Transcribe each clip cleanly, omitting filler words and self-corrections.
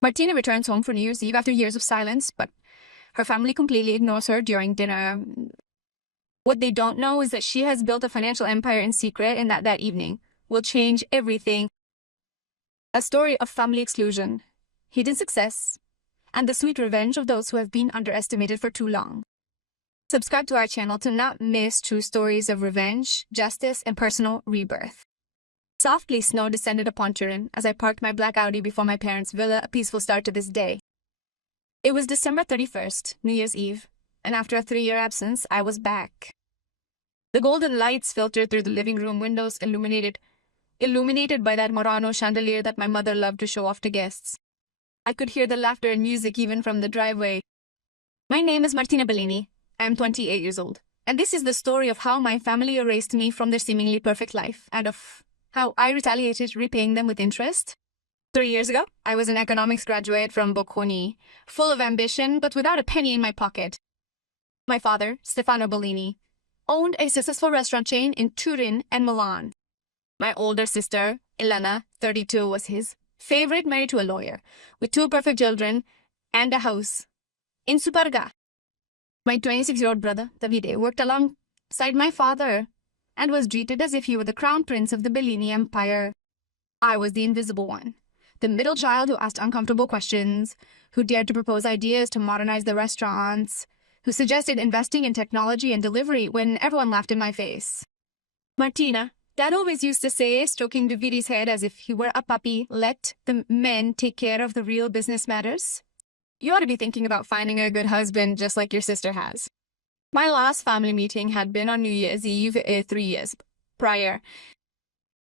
Martina returns home for New Year's Eve after years of silence, but her family completely ignores her during dinner. What they don't know is that she has built a financial empire in secret and that evening will change everything. A story of family exclusion, hidden success, and the sweet revenge of those who have been underestimated for too long. Subscribe to our channel to not miss true stories of revenge, justice, and personal rebirth. Softly, snow descended upon Turin as I parked my black Audi before my parents' villa, a peaceful start to this day. It was December 31st, New Year's Eve, and after a 3-year absence, I was back. The golden lights filtered through the living room windows, illuminated by that Murano chandelier that my mother loved to show off to guests. I could hear the laughter and music even from the driveway. My name is Martina Bellini. I am 28 years old, and this is the story of how my family erased me from their seemingly perfect life, and of how I retaliated, repaying them with interest. 3 years ago, I was an economics graduate from Bocconi, full of ambition but without a penny in my pocket. My father, Stefano Bellini, owned a successful restaurant chain in Turin and Milan. My older sister, Elena, 32, was his favorite, married to a lawyer, with 2 perfect children and a house in Superga. My 26-year-old brother, Davide, worked alongside my father and was treated as if he were the crown prince of the Bellini Empire. I was the invisible one, the middle child who asked uncomfortable questions, who dared to propose ideas to modernize the restaurants, who suggested investing in technology and delivery when everyone laughed in my face. Martina, Dad always used to say, stroking Davide's head as if he were a puppy, let the men take care of the real business matters. You ought to be thinking about finding a good husband just like your sister has. My last family meeting had been on New Year's Eve 3 years prior.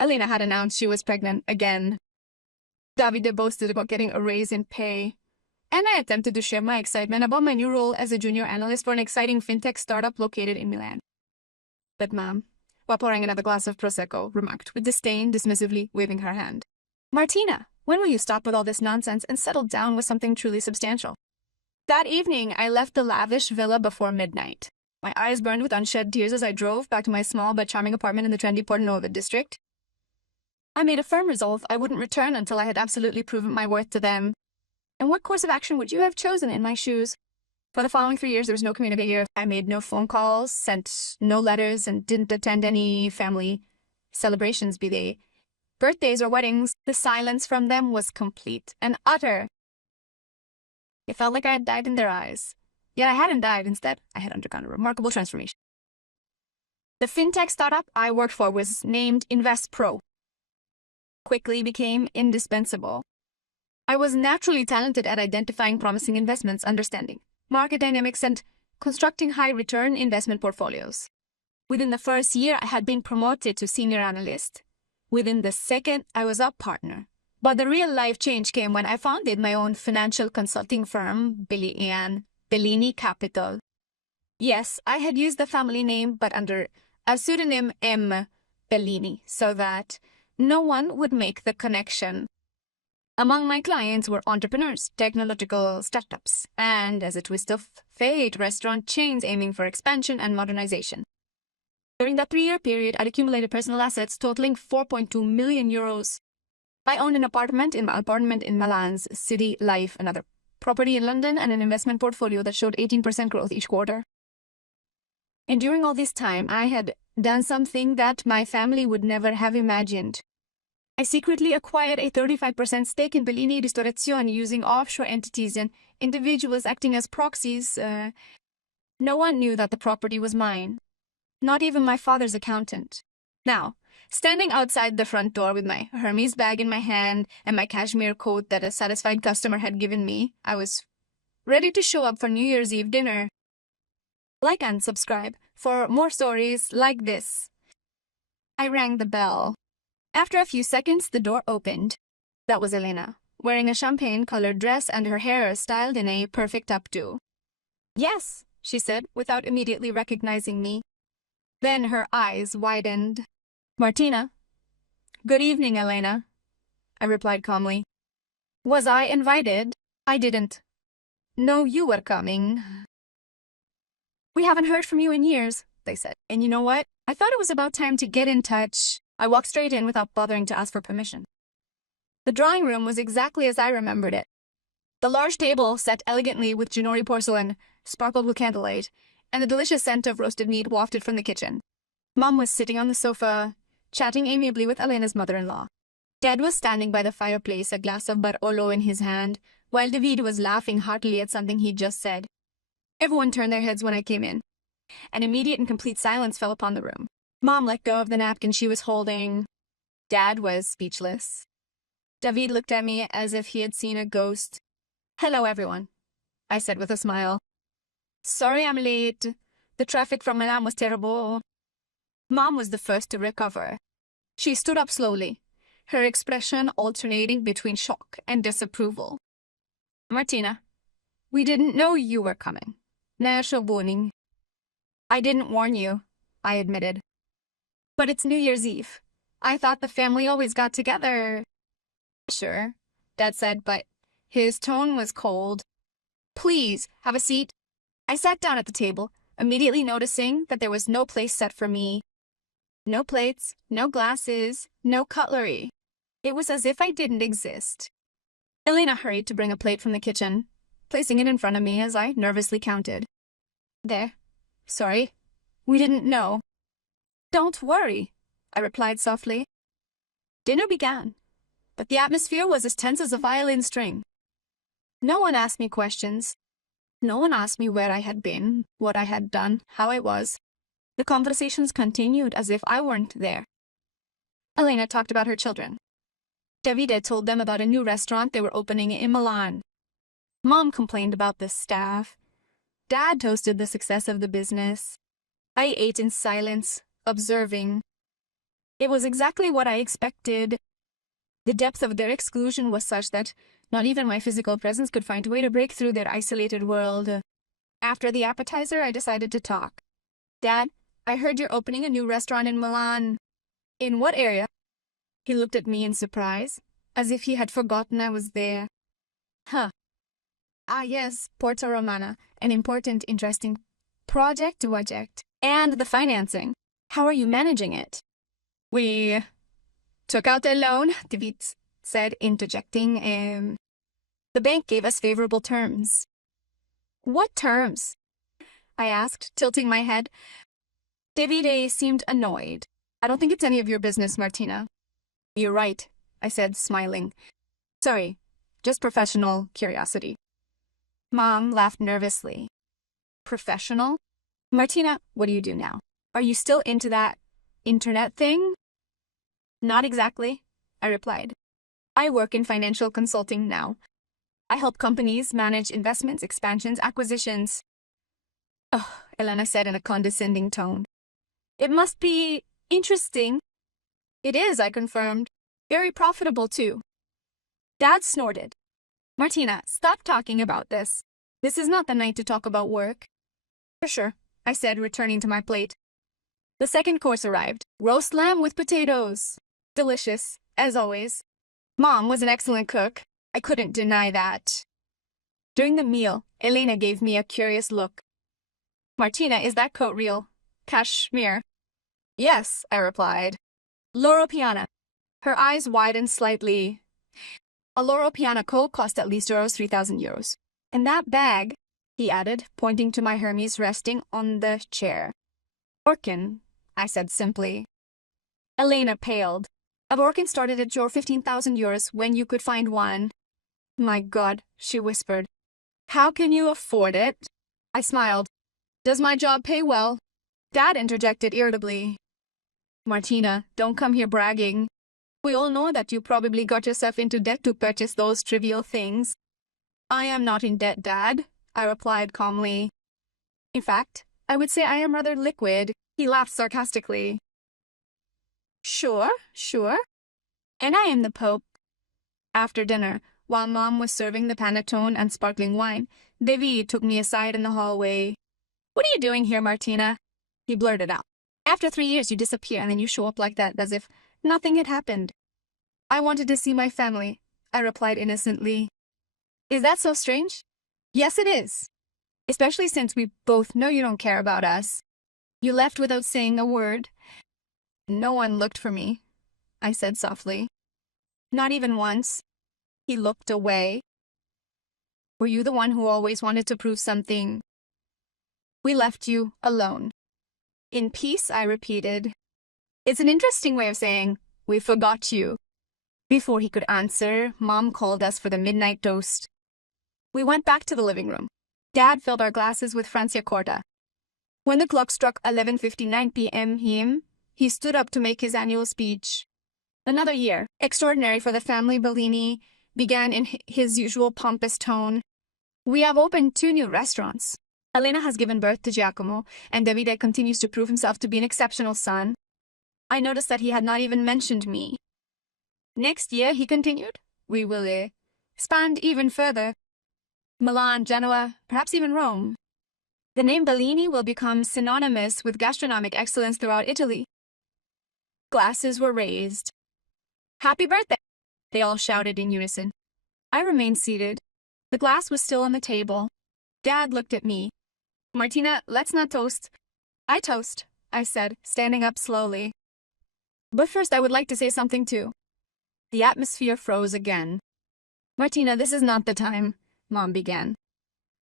Elena had announced she was pregnant again. Davide boasted about getting a raise in pay, and I attempted to share my excitement about my new role as a junior analyst for an exciting fintech startup located in Milan. But Mom, while pouring another glass of Prosecco, remarked with disdain, dismissively waving her hand, "Martina, when will you stop with all this nonsense and settle down with something truly substantial?" That evening, I left the lavish villa before midnight. My eyes burned with unshed tears as I drove back to my small but charming apartment in the trendy Pordenova district. I made a firm resolve I wouldn't return until I had absolutely proven my worth to them. And what course of action would you have chosen in my shoes? For the following 3 years, there was no community here. I made no phone calls, sent no letters, and didn't attend any family celebrations, be they birthdays or weddings. The silence from them was complete and utter. It felt like I had died in their eyes. Yet I hadn't died. Instead, I had undergone a remarkable transformation. The fintech startup I worked for was named InvestPro. Quickly became indispensable. I was naturally talented at identifying promising investments, understanding market dynamics, and constructing high-return investment portfolios. Within the first year, I had been promoted to senior analyst. Within the second, I was a partner. But the real-life change came when I founded my own financial consulting firm, Bellini Capital. Yes, I had used the family name, but under a pseudonym M. Bellini, so that no one would make the connection. Among my clients were entrepreneurs, technological startups, and, as a twist of fate, restaurant chains aiming for expansion and modernization. During that 3-year period, I'd accumulated personal assets totaling 4.2 million euros. I owned an apartment in Milan's city life, another property in London, and an investment portfolio that showed 18% growth each quarter. And during all this time, I had done something that my family would never have imagined. I secretly acquired a 35% stake in Bellini Ristorazioni using offshore entities and individuals acting as proxies. No one knew that the property was mine, not even my father's accountant. Now, standing outside the front door with my Hermes bag in my hand and my cashmere coat that a satisfied customer had given me, I was ready to show up for New Year's Eve dinner. Like and subscribe for more stories like this. I rang the bell. After a few seconds, the door opened. That was Elena, wearing a champagne-colored dress and her hair styled in a perfect updo. "Yes," she said, without immediately recognizing me. Then her eyes widened. "Martina." "Good evening, Elena," I replied calmly. "Was I invited?" "I didn't know you were coming." "We haven't heard from you in years," they said. "And you know what? I thought it was about time to get in touch." I walked straight in without bothering to ask for permission. The drawing room was exactly as I remembered it. The large table, set elegantly with Ginori porcelain, sparkled with candlelight, and the delicious scent of roasted meat wafted from the kitchen. Mom was sitting on the sofa, chatting amiably with Elena's mother-in-law. Dad was standing by the fireplace, a glass of Barolo in his hand, while David was laughing heartily at something he'd just said. Everyone turned their heads when I came in. An immediate and complete silence fell upon the room. Mom let go of the napkin she was holding. Dad was speechless. David looked at me as if he had seen a ghost. "Hello, everyone," I said with a smile. "Sorry I'm late. The traffic from Milan was terrible." Mom was the first to recover. She stood up slowly, her expression alternating between shock and disapproval. "Martina, we didn't know you were coming. Nasha warning." "I didn't warn you," I admitted. "But it's New Year's Eve. I thought the family always got together." "Sure," Dad said, but his tone was cold. "Please, have a seat." I sat down at the table, immediately noticing that there was no place set for me. No plates, no glasses, no cutlery. It was as if I didn't exist. Elena hurried to bring a plate from the kitchen, placing it in front of me as I nervously counted. "There. Sorry. We didn't know." "Don't worry," I replied softly. Dinner began, but the atmosphere was as tense as a violin string. No one asked me questions. No one asked me where I had been, what I had done, how I was. The conversations continued as if I weren't there. Elena talked about her children. Davide told them about a new restaurant they were opening in Milan. Mom complained about the staff. Dad toasted the success of the business. I ate in silence, observing. It was exactly what I expected. The depth of their exclusion was such that not even my physical presence could find a way to break through their isolated world. After the appetizer, I decided to talk. "Dad, I heard you're opening a new restaurant in Milan." "In what area?" He looked at me in surprise, as if he had forgotten I was there. "Huh. Ah, yes, Porta Romana, an important, interesting project. And the financing. How are you managing it?" "We took out a loan," David said, interjecting. "The bank gave us favorable terms." "What terms?" I asked, tilting my head. Davide seemed annoyed. "I don't think it's any of your business, Martina." "You're right," I said, smiling. "Sorry, just professional curiosity." Mom laughed nervously. "Professional? Martina, what do you do now? Are you still into that internet thing?" "Not exactly," I replied. "I work in financial consulting now. I help companies manage investments, expansions, acquisitions." "Oh," Elena said in a condescending tone. "It must be interesting." "It is," I confirmed. "Very profitable, too." Dad snorted. "Martina, stop talking about this. This is not the night to talk about work." "For sure," I said, returning to my plate. The second course arrived. Roast lamb with potatoes. Delicious, as always. Mom was an excellent cook. I couldn't deny that. During the meal, Elena gave me a curious look. "Martina, is that coat real? Cashmere?" "Yes," I replied. "Loro Piana." Her eyes widened slightly. "A Loro Piana coat cost at least €3,000. And that bag," he added, pointing to my Hermes resting on the chair. "Orkin," I said simply. Elena paled. "A Orkin started at your €15,000 when you could find one." "My God," she whispered. "How can you afford it?" I smiled. "Does my job pay well?" Dad interjected irritably. "Martina, don't come here bragging. We all know that you probably got yourself into debt to purchase those trivial things." "I am not in debt, Dad," I replied calmly. "In fact, I would say I am rather liquid." He laughed sarcastically. Sure. And I am the Pope." After dinner, while Mom was serving the panettone and sparkling wine, David took me aside in the hallway. "What are you doing here, Martina?" he blurted out. "After 3 years you disappear and then you show up like that as if nothing had happened." "I wanted to see my family," I replied innocently. "Is that so strange?" "Yes, it is. Especially since we both know you don't care about us. You left without saying a word." "No one looked for me," I said softly. "Not even once." He looked away. Were you the one who always wanted to prove something? We left you alone. In peace, I repeated. It's an interesting way of saying, we forgot you. Before he could answer, Mom called us for the midnight toast. We went back to the living room. Dad filled our glasses with Franciacorta. When the clock struck 11:59 p.m., he stood up to make his annual speech. Another year, extraordinary for the family Bellini, began in his usual pompous tone. We have opened 2 new restaurants. Elena has given birth to Giacomo, and Davide continues to prove himself to be an exceptional son. I noticed that he had not even mentioned me. Next year, he continued, we will expand even further. Milan, Genoa, perhaps even Rome. The name Bellini will become synonymous with gastronomic excellence throughout Italy. Glasses were raised. Happy birthday! They all shouted in unison. I remained seated. The glass was still on the table. Dad looked at me. Martina, let's not toast. I toast, I said, standing up slowly. But first I would like to say something too. The atmosphere froze again. Martina, this is not the time, Mom began.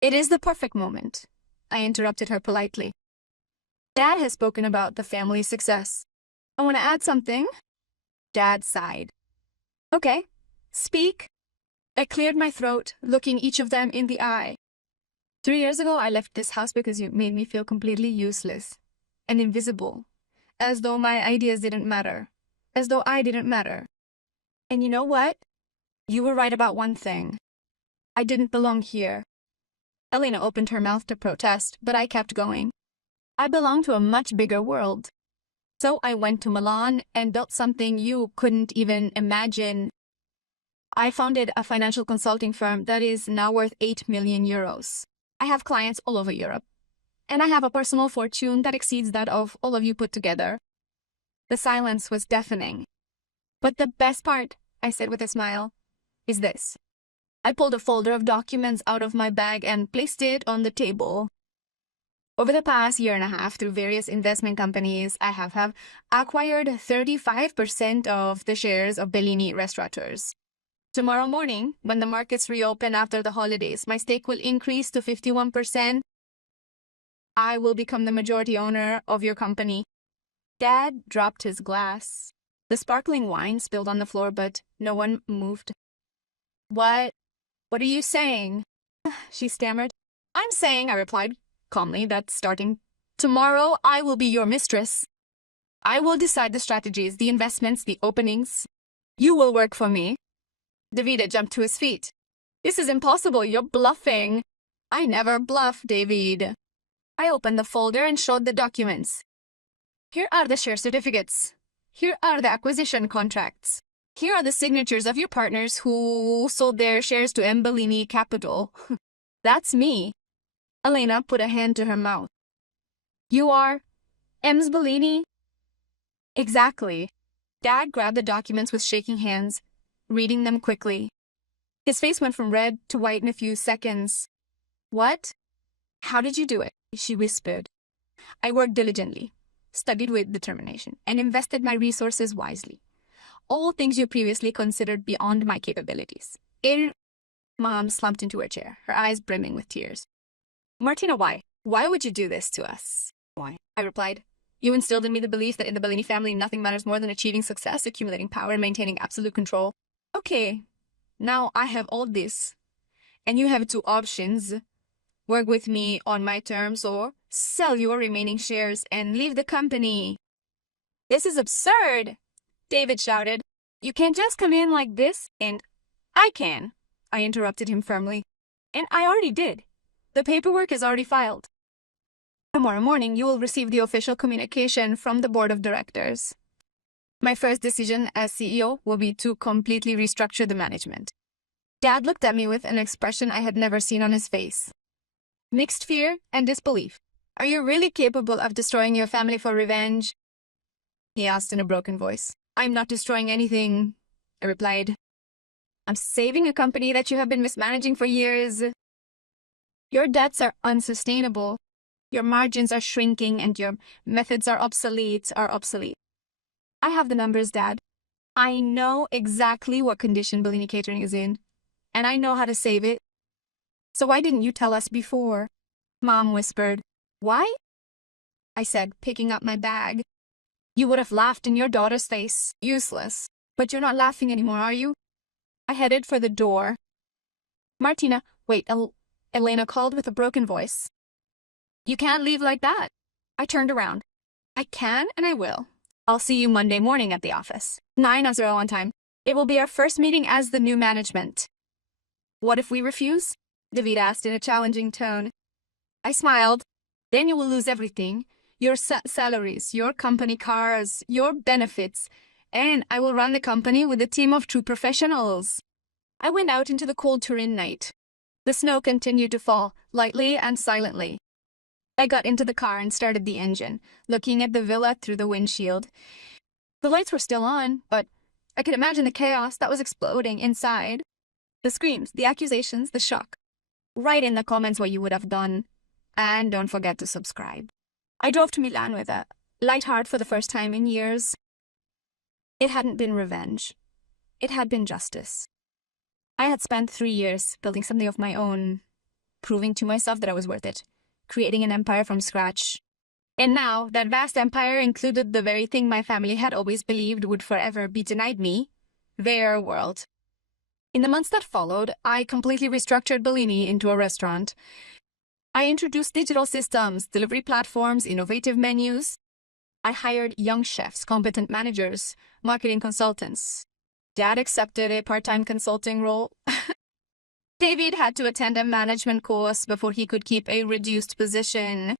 It is the perfect moment, I interrupted her politely. Dad has spoken about the family's success. I want to add something. Dad sighed. Okay, speak. I cleared my throat, looking each of them in the eye. 3 years ago, I left this house because you made me feel completely useless and invisible, as though my ideas didn't matter, as though I didn't matter. And you know what? You were right about one thing. I didn't belong here. Elena opened her mouth to protest, but I kept going. I belong to a much bigger world. So I went to Milan and built something you couldn't even imagine. I founded a financial consulting firm that is now worth 8 million euros. I have clients all over Europe, and I have a personal fortune that exceeds that of all of you put together. The silence was deafening. But the best part, I said with a smile, is this. I pulled a folder of documents out of my bag and placed it on the table. Over the past year and a half, through various investment companies, I have acquired 35% of the shares of Bellini Restaurateurs. Tomorrow morning, when the markets reopen after the holidays, my stake will increase to 51%. I will become the majority owner of your company. Dad dropped his glass. The sparkling wine spilled on the floor, but no one moved. What are you saying? She stammered. I'm saying, I replied calmly, that starting tomorrow, I will be your mistress. I will decide the strategies, the investments, the openings. You will work for me. Davide jumped to his feet. This is impossible, you're bluffing. I never bluff, David. I opened the folder and showed the documents. Here are the share certificates. Here are the acquisition contracts. Here are the signatures of your partners who sold their shares to M. Bellini Capital. That's me. Elena put a hand to her mouth. You are M's Bellini? Exactly. Dad grabbed the documents with shaking hands, reading them quickly. His face went from red to white in a few seconds. What? How did you do it? She whispered. I worked diligently, studied with determination, and invested my resources wisely. All things you previously considered beyond my capabilities. Mom slumped into her chair, her eyes brimming with tears. Martina, why? Why would you do this to us? Why? I replied. You instilled in me the belief that in the Bellini family nothing matters more than achieving success, accumulating power, and maintaining absolute control. Okay, now I have all this, and you have 2 options. Work with me on my terms or sell your remaining shares and leave the company. This is absurd, David shouted. You can't just come in like this, and I can, I interrupted him firmly. And I already did. The paperwork is already filed. Tomorrow morning, you will receive the official communication from the board of directors. My first decision as CEO will be to completely restructure the management. Dad looked at me with an expression I had never seen on his face. Mixed fear and disbelief. Are you really capable of destroying your family for revenge? He asked in a broken voice. I'm not destroying anything, I replied. I'm saving a company that you have been mismanaging for years. Your debts are unsustainable. Your margins are shrinking and your methods are obsolete. I have the numbers, Dad. I know exactly what condition Bellini Catering is in, and I know how to save it. So why didn't you tell us before? Mom whispered. Why? I said, picking up my bag. You would have laughed in your daughter's face. Useless. But you're not laughing anymore, are you? I headed for the door. Martina, wait, Elena called with a broken voice. You can't leave like that. I turned around. I can and I will. I'll see you Monday morning at the office. 9:00 on time. It will be our first meeting as the new management. What if we refuse? David asked in a challenging tone. I smiled. Then you will lose everything. Your salaries, your company cars, your benefits. And I will run the company with a team of true professionals. I went out into the cold Turin night. The snow continued to fall, lightly and silently. I got into the car and started the engine, looking at the villa through the windshield. The lights were still on, but I could imagine the chaos that was exploding inside. The screams, the accusations, the shock. Write in the comments what you would have done. And don't forget to subscribe. I drove to Milan with a light heart for the first time in years. It hadn't been revenge. It had been justice. I had spent 3 years building something of my own, proving to myself that I was worth it, creating an empire from scratch. And now, that vast empire included the very thing my family had always believed would forever be denied me, their world. In the months that followed, I completely restructured Bellini into a restaurant. I introduced digital systems, delivery platforms, innovative menus. I hired young chefs, competent managers, marketing consultants. Dad accepted a part-time consulting role. David had to attend a management course before he could keep a reduced position.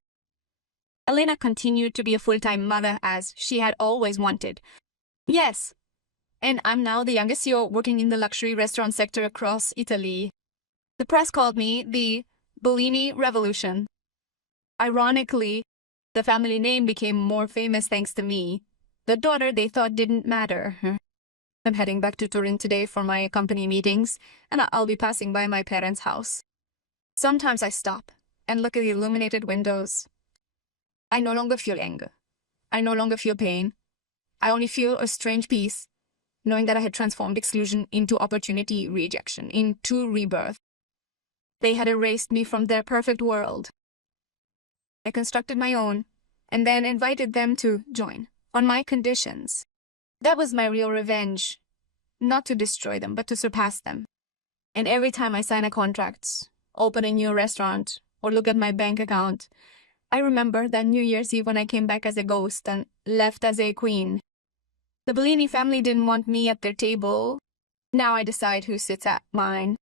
Elena continued to be a full-time mother as she had always wanted. Yes, and I'm now the youngest CEO working in the luxury restaurant sector across Italy. The press called me the Bellini Revolution. Ironically, the family name became more famous thanks to me. The daughter they thought didn't matter. I'm heading back to Turin today for my company meetings, and I'll be passing by my parents' house. Sometimes I stop and look at the illuminated windows. I no longer feel anger. I no longer feel pain. I only feel a strange peace, knowing that I had transformed exclusion into opportunity, rejection, into rebirth. They had erased me from their perfect world. I constructed my own, and then invited them to join, on my conditions. That was my real revenge. Not to destroy them, but to surpass them. And every time I sign a contract, open a new restaurant, or look at my bank account, I remember that New Year's Eve when I came back as a ghost and left as a queen. The Bellini family didn't want me at their table. Now I decide who sits at mine.